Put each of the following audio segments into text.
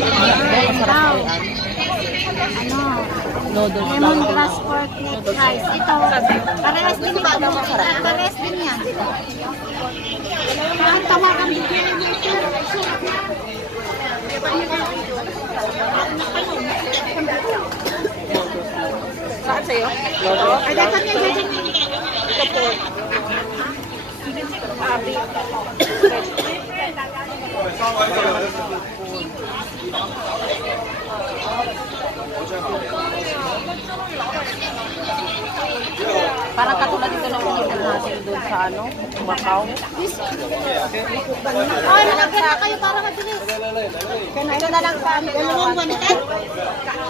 Ito. Ano? Lemongrass pork neck rice. Ito. Parehas din ito. Parehas din yan. Kahit tawagan din. Saan sa'yo? Ay, dapat niya dyan. Ito po. Abi. Parang katulad dito ng pinigil natin doon sa ano, Macau. Ay, nalagyan na kayo para mabilis. Ito na lang sa amin. Dalawang wonton?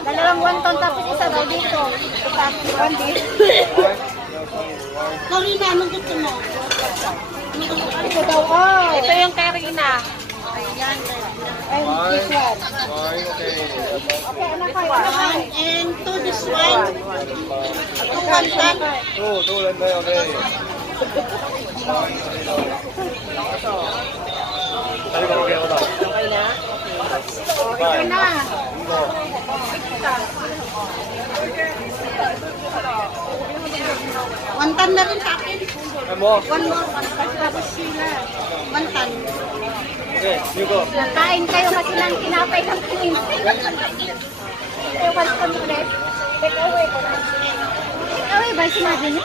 Dalawang wonton tapos isa daw dito. Ito sa akin. One dito. Karina, anong gusto mo? Ito daw, oh. Ito yung Karina. Ayan. And this one. Okay, anak kayo. And to this one. Ito wonton. okay. Okay na? Ito na. Wonton na rin sa akin. One more. Tapos sila. Wonton. Okay, you go. Nakain kayo kasi ng kinapay ng cream. Wonton ulit. Take away ko na. Take away ba sinabi niyo?